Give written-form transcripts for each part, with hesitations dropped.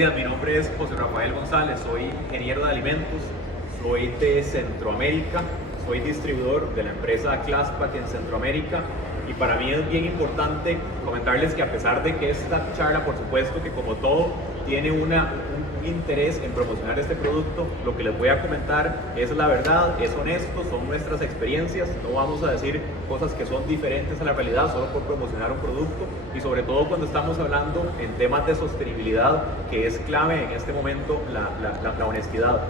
días, mi nombre es José Rafael González, soy ingeniero de alimentos, soy de Centroamérica, soy distribuidor de la empresa Claspack en Centroamérica y para mí es bien importante comentarles que a pesar de que esta charla, por supuesto que como todo, tiene un interés en promocionar este producto, lo que les voy a comentar es la verdad, es honesto, son nuestras experiencias, no vamos a decir cosas que son diferentes a la realidad solo por promocionar un producto y sobre todo cuando estamos hablando en temas de sostenibilidad, que es clave en este momento la honestidad.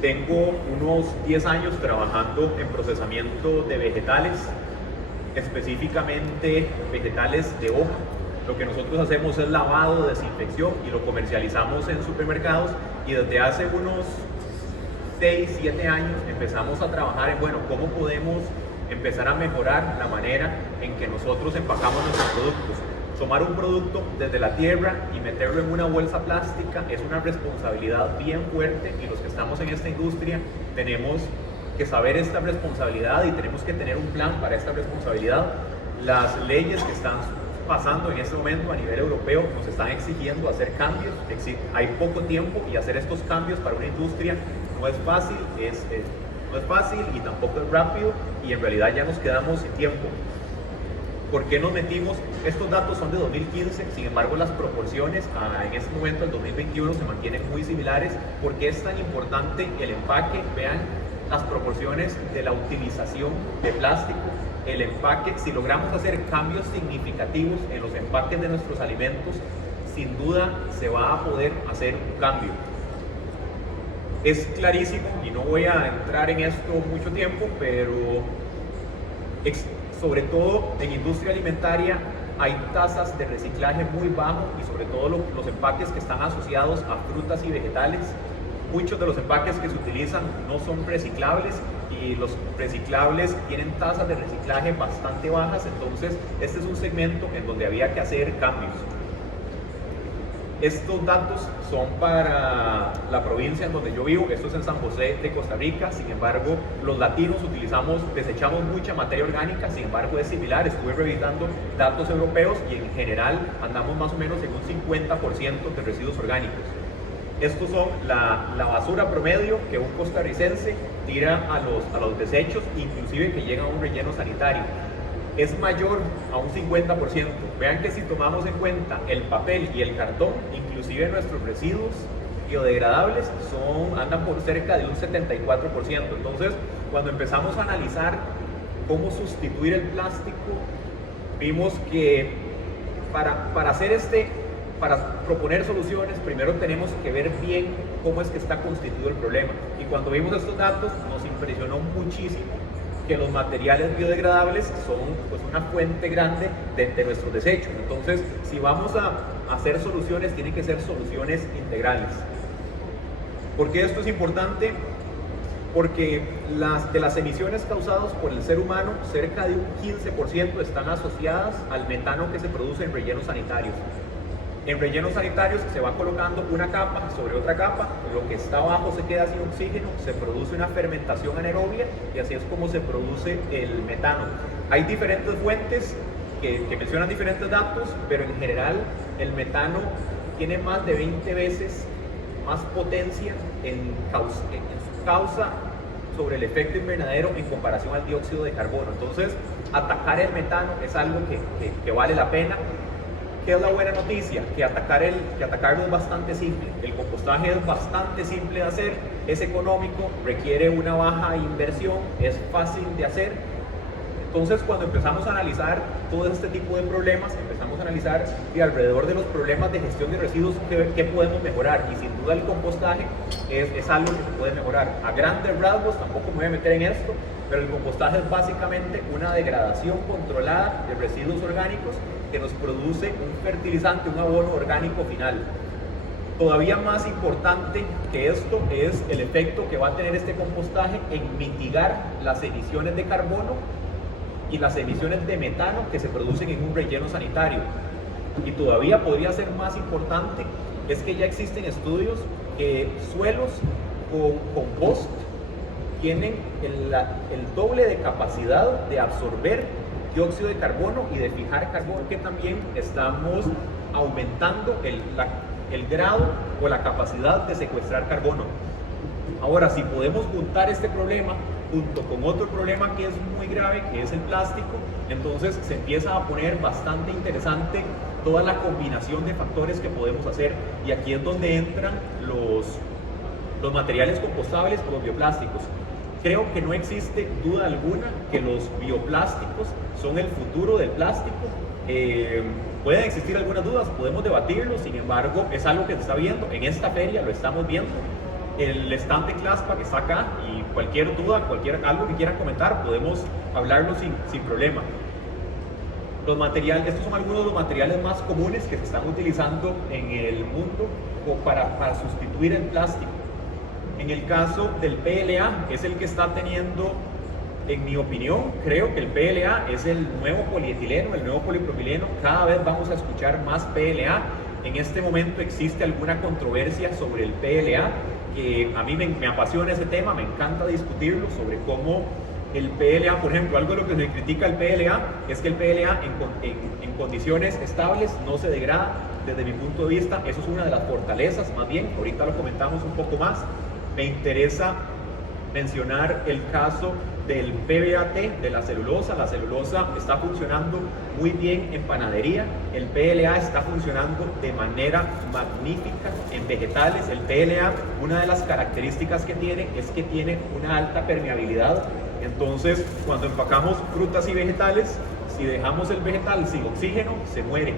Tengo unos 10 años trabajando en procesamiento de vegetales, específicamente vegetales de hoja. Lo que nosotros hacemos es lavado, desinfección y lo comercializamos en supermercados y desde hace unos 6, 7 años empezamos a trabajar en, bueno, cómo podemos empezar a mejorar la manera en que nosotros empacamos nuestros productos. Tomar un producto desde la tierra y meterlo en una bolsa plástica es una responsabilidad bien fuerte y los que estamos en esta industria tenemos que saber esta responsabilidad y tenemos que tener un plan para esta responsabilidad. Las leyes que están pasando en este momento a nivel europeo nos están exigiendo hacer cambios, hay poco tiempo y hacer estos cambios para una industria no es fácil, no es fácil y tampoco es rápido y en realidad ya nos quedamos sin tiempo. ¿Por qué nos metimos? Estos datos son de 2015, sin embargo las proporciones en este momento, el 2021, se mantienen muy similares. ¿Por qué es tan importante el empaque? Vean las proporciones de la utilización de plástico, el empaque. Si logramos hacer cambios significativos en los empaques de nuestros alimentos, sin duda se va a poder hacer un cambio. Es clarísimo, y no voy a entrar en esto mucho tiempo, pero sobre todo en industria alimentaria hay tasas de reciclaje muy bajas y sobre todo los empaques que están asociados a frutas y vegetales. Muchos de los empaques que se utilizan no son reciclables y los reciclables tienen tasas de reciclaje bastante bajas, entonces este es un segmento en donde había que hacer cambios. Estos datos son para la provincia en donde yo vivo, esto es en San José de Costa Rica, sin embargo los latinos desechamos mucha materia orgánica, sin embargo es similar, estuve revisando datos europeos y en general andamos más o menos en un 50% de residuos orgánicos. Estos son la basura promedio que un costarricense tira a los desechos, inclusive que llega a un relleno sanitario. Es mayor a un 50%. Vean que si tomamos en cuenta el papel y el cartón, inclusive nuestros residuos biodegradables andan por cerca de un 74%. Entonces, cuando empezamos a analizar cómo sustituir el plástico, vimos que para proponer soluciones, primero tenemos que ver bien cómo es que está constituido el problema. Y cuando vimos estos datos, nos impresionó muchísimo que los materiales biodegradables son pues una fuente grande de nuestros desechos. Entonces, si vamos a hacer soluciones, tienen que ser soluciones integrales. ¿Por qué esto es importante? Porque de las emisiones causadas por el ser humano, cerca de un 15% están asociadas al metano que se produce en rellenos sanitarios. En rellenos sanitarios se va colocando una capa sobre otra capa, lo que está abajo se queda sin oxígeno, se produce una fermentación anaerobia y así es como se produce el metano. Hay diferentes fuentes que mencionan diferentes datos, pero en general el metano tiene más de 20 veces más potencia en su causa sobre el efecto invernadero en comparación al dióxido de carbono. Entonces, atacar el metano es algo que vale la pena. ¿Qué es la buena noticia? Que atacarlo es bastante simple. El compostaje es bastante simple de hacer, es económico, requiere una baja inversión, es fácil de hacer. Entonces, cuando empezamos a analizar todo este tipo de problemas, empezamos a analizar alrededor de los problemas de gestión de residuos qué podemos mejorar. Y sin duda el compostaje es algo que se puede mejorar. A grandes rasgos, tampoco me voy a meter en esto, pero el compostaje es básicamente una degradación controlada de residuos orgánicos que nos produce un fertilizante, un abono orgánico final. Todavía más importante que esto es el efecto que va a tener este compostaje en mitigar las emisiones de carbono y las emisiones de metano que se producen en un relleno sanitario. Y todavía podría ser más importante, es que ya existen estudios que suelos con compost tienen el doble de capacidad de absorber dióxido de carbono y de fijar carbono, que también estamos aumentando el grado o la capacidad de secuestrar carbono. Ahora, si podemos juntar este problema junto con otro problema que es muy grave, que es el plástico, entonces se empieza a poner bastante interesante toda la combinación de factores que podemos hacer, y aquí es donde entran los materiales compostables o los bioplásticos. Creo que no existe duda alguna que los bioplásticos son el futuro del plástico. Pueden existir algunas dudas, podemos debatirlo, sin embargo es algo que se está viendo, en esta feria lo estamos viendo. El stand de Claspa que está acá, y cualquier duda, algo que quieran comentar, podemos hablarlo sin problema. Estos son algunos de los materiales más comunes que se están utilizando en el mundo para sustituir el plástico. En el caso del PLA, es el que está teniendo, en mi opinión, creo que el PLA es el nuevo polietileno, el nuevo polipropileno. Cada vez vamos a escuchar más PLA. En este momento existe alguna controversia sobre el PLA, que a mí me apasiona ese tema, me encanta discutirlo, sobre cómo el PLA, por ejemplo, algo de lo que se critica al PLA es que el PLA en condiciones estables no se degrada. Desde mi punto de vista, eso es una de las fortalezas, más bien, ahorita lo comentamos un poco más. Me interesa mencionar el caso del PBAT, de la celulosa. La celulosa está funcionando muy bien en panadería. El PLA está funcionando de manera magnífica en vegetales. El PLA, una de las características que tiene es que tiene una alta permeabilidad. Entonces, cuando empacamos frutas y vegetales, si dejamos el vegetal sin oxígeno, se muere.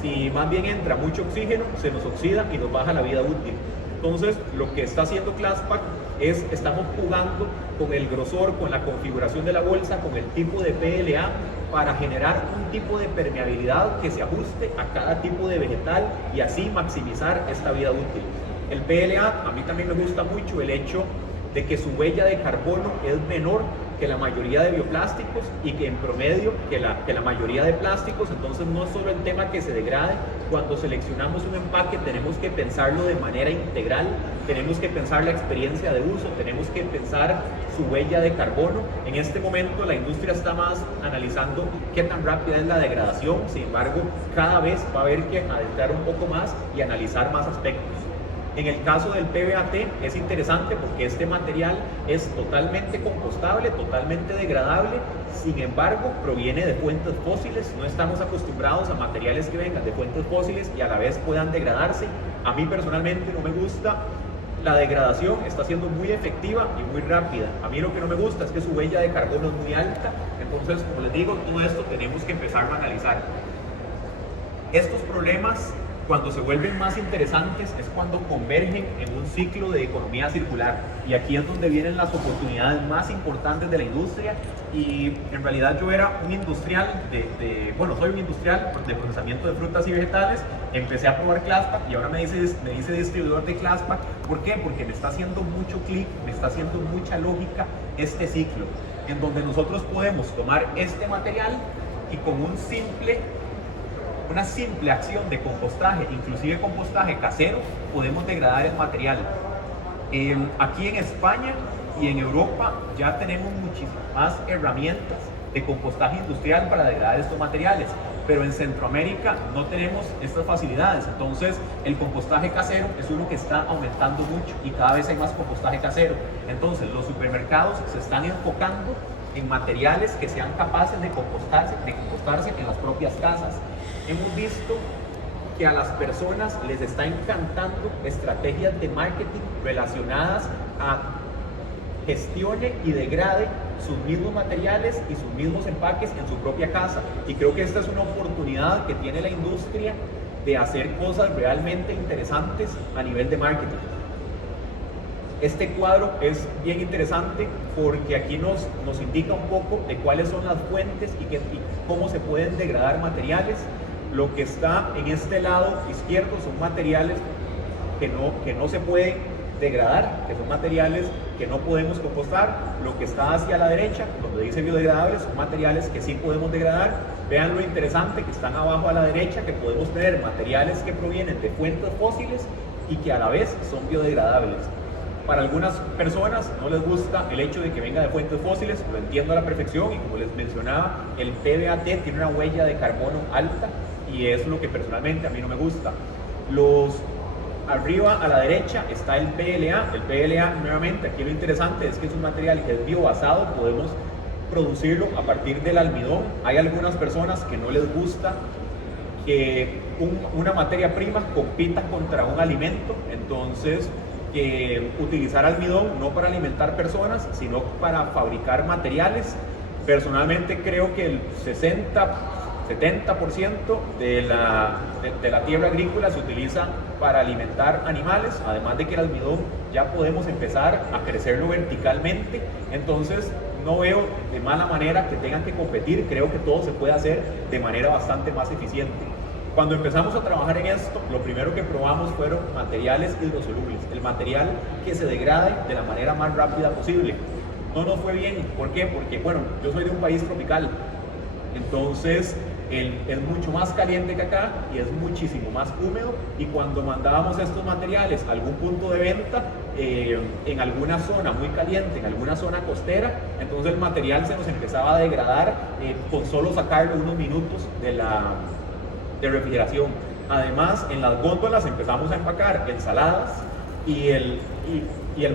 Si más bien entra mucho oxígeno, se nos oxida y nos baja la vida útil. Entonces, lo que está haciendo Claspack estamos jugando con el grosor, con la configuración de la bolsa, con el tipo de PLA, para generar un tipo de permeabilidad que se ajuste a cada tipo de vegetal y así maximizar esta vida útil. El PLA, a mí también me gusta mucho el hecho de que su huella de carbono es menor que la mayoría de bioplásticos, y que en promedio que la mayoría de plásticos. Entonces no es solo el tema que se degrade. Cuando seleccionamos un empaque tenemos que pensarlo de manera integral, tenemos que pensar la experiencia de uso, tenemos que pensar su huella de carbono. En este momento la industria está más analizando qué tan rápida es la degradación, sin embargo cada vez va a haber que adentrar un poco más y analizar más aspectos. En el caso del PBAT es interesante porque este material es totalmente compostable, totalmente degradable, sin embargo proviene de fuentes fósiles. No estamos acostumbrados a materiales que vengan de fuentes fósiles y a la vez puedan degradarse. A mí personalmente no me gusta la degradación, está siendo muy efectiva y muy rápida. A mí lo que no me gusta es que su huella de carbono es muy alta. Entonces, como les digo, todo esto tenemos que empezar a analizar. Estos problemas, cuando se vuelven más interesantes, es cuando convergen en un ciclo de economía circular, y aquí es donde vienen las oportunidades más importantes de la industria. Y en realidad yo era un industrial soy un industrial de procesamiento de frutas y vegetales. Empecé a probar Claspack y ahora me dice distribuidor de Claspack. ¿Por qué? Porque me está haciendo mucho clic, me está haciendo mucha lógica este ciclo, en donde nosotros podemos tomar este material y con una simple acción de compostaje, inclusive compostaje casero, podemos degradar el material. Aquí en España y en Europa ya tenemos muchísimas más herramientas de compostaje industrial para degradar estos materiales, pero en Centroamérica no tenemos estas facilidades. Entonces el compostaje casero es uno que está aumentando mucho y cada vez hay más compostaje casero. Entonces los supermercados se están enfocando en materiales que sean capaces de compostarse en las propias casas. Hemos visto que a las personas les está encantando estrategias de marketing relacionadas a gestione y degrade sus mismos materiales y sus mismos empaques en su propia casa. Y creo que esta es una oportunidad que tiene la industria de hacer cosas realmente interesantes a nivel de marketing. Este cuadro es bien interesante porque aquí nos indica un poco de cuáles son las fuentes y cómo se pueden degradar materiales. Lo que está en este lado izquierdo son materiales que no se pueden degradar, que son materiales que no podemos compostar. Lo que está hacia la derecha, donde dice biodegradables, son materiales que sí podemos degradar. Vean lo interesante que están abajo a la derecha, que podemos tener materiales que provienen de fuentes fósiles y que a la vez son biodegradables. Para algunas personas no les gusta el hecho de que venga de fuentes fósiles, lo entiendo a la perfección, y como les mencionaba, el PBAT tiene una huella de carbono alta. y es lo que personalmente a mí no me gusta. Arriba a la derecha está el PLA. El PLA, nuevamente, aquí lo interesante es que es un material que es biobasado, podemos producirlo a partir del almidón. Hay algunas personas que no les gusta que una materia prima compita contra un alimento, entonces utilizar almidón no para alimentar personas, sino para fabricar materiales. Personalmente creo que el 70% de la tierra agrícola se utiliza para alimentar animales, además de que el almidón ya podemos empezar a crecerlo verticalmente, entonces no veo de mala manera que tengan que competir, creo que todo se puede hacer de manera bastante más eficiente. Cuando empezamos a trabajar en esto, lo primero que probamos fueron materiales hidrosolubles, el material que se degrade de la manera más rápida posible. No nos fue bien, ¿por qué? Porque, bueno, yo soy de un país tropical, entonces es mucho más caliente que acá y es muchísimo más húmedo, y cuando mandábamos estos materiales a algún punto de venta, en alguna zona muy caliente, en alguna zona costera, entonces el material se nos empezaba a degradar con solo sacarlo unos minutos de refrigeración. Además, en las góndolas empezamos a empacar ensaladas y el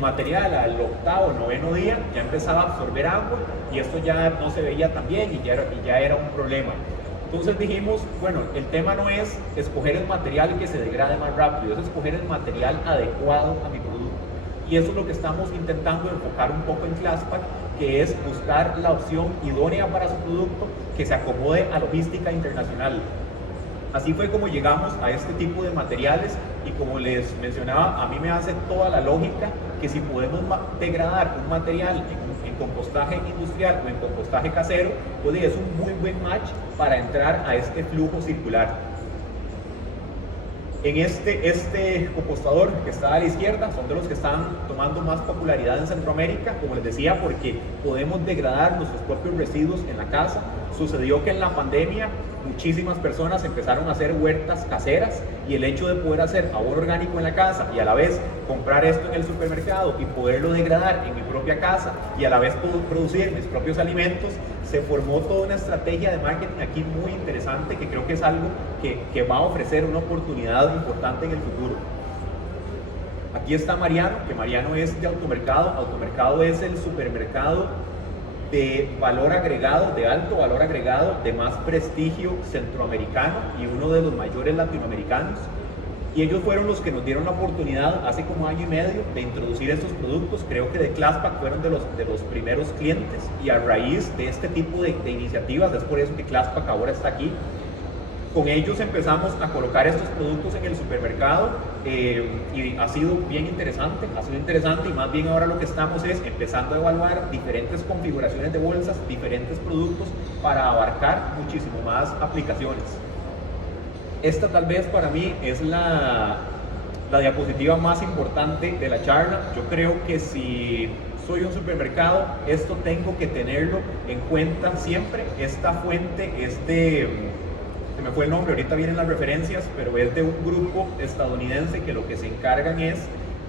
material al octavo, noveno día ya empezaba a absorber agua y esto ya no se veía tan bien y ya era un problema. Entonces dijimos, bueno, el tema no es escoger el material que se degrade más rápido, es escoger el material adecuado a mi producto. Y eso es lo que estamos intentando enfocar un poco en Classpack, que es buscar la opción idónea para su producto que se acomode a logística internacional. Así fue como llegamos a este tipo de materiales, y como les mencionaba, a mí me hace toda la lógica que si podemos degradar un material en compostaje industrial o en compostaje casero, pues es un muy buen match para entrar a este flujo circular. En este compostador que está a la izquierda son de los que están tomando más popularidad en Centroamérica, como les decía, porque podemos degradar nuestros propios residuos en la casa. Sucedió que en la pandemia muchísimas personas empezaron a hacer huertas caseras, y el hecho de poder hacer abono orgánico en la casa y a la vez comprar esto en el supermercado y poderlo degradar en mi propia casa y a la vez producir mis propios alimentos, se formó toda una estrategia de marketing aquí muy interesante, que creo que es algo que va a ofrecer una oportunidad importante en el futuro. Aquí está Mariano, que Mariano es de Automercado. Automercado es el supermercado de valor agregado, de alto valor agregado, de más prestigio centroamericano y uno de los mayores latinoamericanos. Y ellos fueron los que nos dieron la oportunidad hace como año y medio de introducir estos productos. Creo que de Classpack fueron de los primeros clientes, y a raíz de este tipo de iniciativas es por eso que Classpack ahora está aquí. Con ellos empezamos a colocar estos productos en el supermercado, y ha sido bien interesante, y más bien ahora lo que estamos es empezando a evaluar diferentes configuraciones de bolsas, diferentes productos para abarcar muchísimo más aplicaciones. Esta tal vez para mí es la diapositiva más importante de la charla. Yo creo que si soy un supermercado, esto tengo que tenerlo en cuenta siempre. Esta fuente es se me fue el nombre, ahorita vienen las referencias, pero es de un grupo estadounidense que lo que se encargan es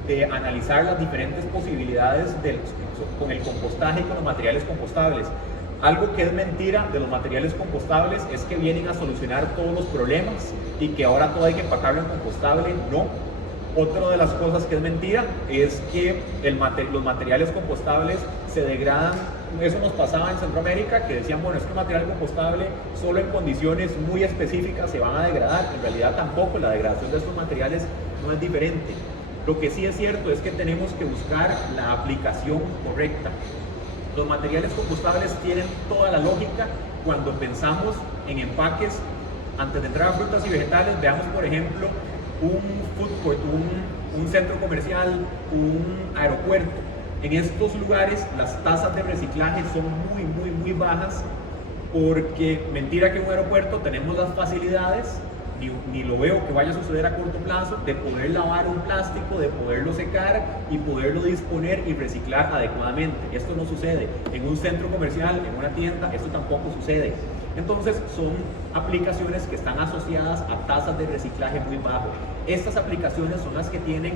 de analizar las diferentes posibilidades con el compostaje y con los materiales compostables. Algo que es mentira de los materiales compostables es que vienen a solucionar todos los problemas y que ahora todo hay que empacarlo en compostable. No. Otra de las cosas que es mentira es que los materiales compostables se degradan. Eso nos pasaba en Centroamérica, que decían, bueno, es que el material compostable solo en condiciones muy específicas se van a degradar. En realidad tampoco, la degradación de estos materiales no es diferente. Lo que sí es cierto es que tenemos que buscar la aplicación correcta. Los materiales compostables tienen toda la lógica cuando pensamos en empaques. Antes de entrar a frutas y vegetales, veamos por ejemplo un food court, un centro comercial, un aeropuerto. En estos lugares las tasas de reciclaje son muy bajas, porque mentira que en un aeropuerto tenemos las facilidades, ni lo veo que vaya a suceder a corto plazo, de poder lavar un plástico, de poderlo secar y poderlo disponer y reciclar adecuadamente. Esto no sucede en un centro comercial, en una tienda, esto tampoco sucede. Entonces son aplicaciones que están asociadas a tasas de reciclaje muy bajo. Estas aplicaciones son las que tienen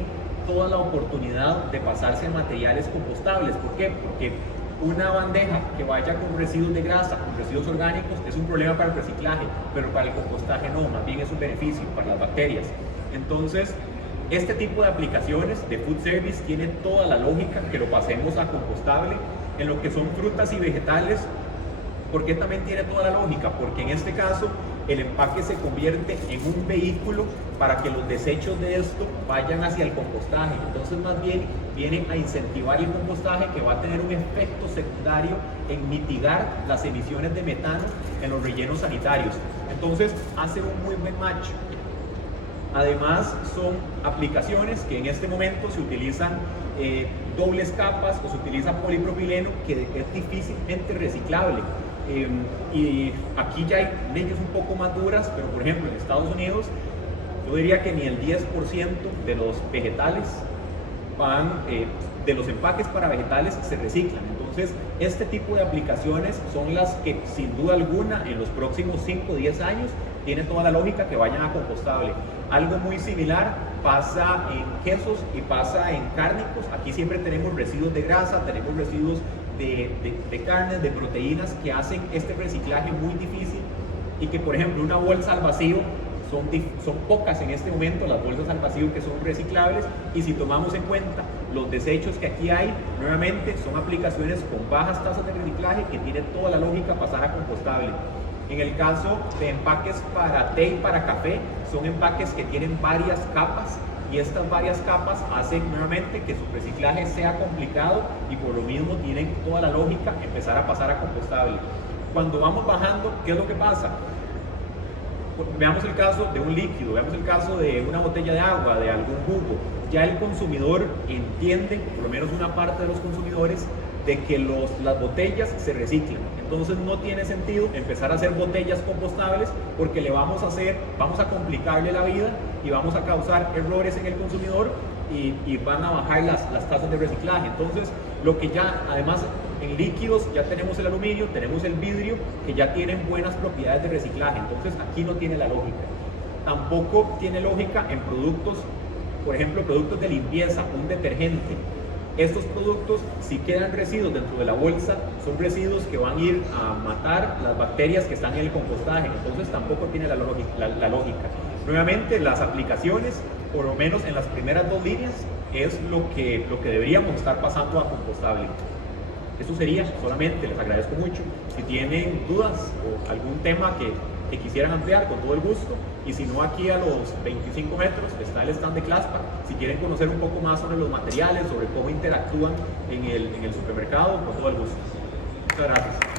toda la oportunidad de pasarse a materiales compostables. ¿Por qué? Porque Una bandeja que vaya con residuos de grasa, con residuos orgánicos, es un problema para el reciclaje, pero para el compostaje no, más bien es un beneficio para las bacterias. Entonces, este tipo de aplicaciones de food service tiene toda la lógica que lo pasemos a compostable. En lo que son frutas y vegetales, ¿por qué también tiene toda la lógica? Porque en este caso el empaque se convierte en un vehículo para que los desechos de esto vayan hacia el compostaje. Entonces más bien vienen a incentivar el compostaje, que va a tener un efecto secundario en mitigar las emisiones de metano en los rellenos sanitarios. Entonces hace un muy buen match. Además son aplicaciones que en este momento se utilizan dobles capas o se utiliza polipropileno, que es difícilmente reciclable. Y aquí ya hay leyes un poco más duras, pero por ejemplo en Estados Unidos yo diría que ni el 10% de los vegetales de los empaques para vegetales se reciclan. Entonces este tipo de aplicaciones son las que sin duda alguna en los próximos 5 o 10 años tiene toda la lógica que vayan a compostable. Algo muy similar pasa en quesos y pasa en cárnicos. Aquí siempre tenemos residuos de grasa, tenemos residuos de carnes, de proteínas, que hacen este reciclaje muy difícil, y que por ejemplo una bolsa al vacío, son pocas en este momento las bolsas al vacío que son reciclables, y si tomamos en cuenta los desechos que aquí hay, nuevamente son aplicaciones con bajas tasas de reciclaje que tiene toda la lógica pasar a compostable. En el caso de empaques para té y para café, son empaques que tienen varias capas, y estas varias capas hacen nuevamente que su reciclaje sea complicado, y por lo mismo tienen toda la lógica empezar a pasar a compostable. Cuando vamos bajando, ¿qué es lo que pasa? Veamos el caso de un líquido, veamos el caso de una botella de agua, de algún jugo. Ya el consumidor entiende, por lo menos una parte de los consumidores, de que las botellas se reciclan. Entonces no tiene sentido empezar a hacer botellas compostables, porque vamos a complicarle la vida y vamos a causar errores en el consumidor, y van a bajar las tasas de reciclaje. Entonces, lo que ya, además, en líquidos ya tenemos el aluminio, tenemos el vidrio, que ya tienen buenas propiedades de reciclaje. Entonces aquí no tiene la lógica. Tampoco tiene lógica en productos, por ejemplo, productos de limpieza, un detergente. Estos productos, si quedan residuos dentro de la bolsa, son residuos que van a ir a matar las bacterias que están en el compostaje. Entonces tampoco tiene la lógica. Nuevamente, las aplicaciones, por lo menos en las primeras 2 líneas, es lo que deberíamos estar pasando a compostable. Eso sería solamente. Les agradezco mucho. Si tienen dudas o algún tema que quisieran ampliar, con todo el gusto. Y si no, aquí a los 25 metros está el stand de Claspa. Si quieren conocer un poco más sobre los materiales, sobre cómo interactúan en el supermercado, con todo el gusto. Muchas gracias.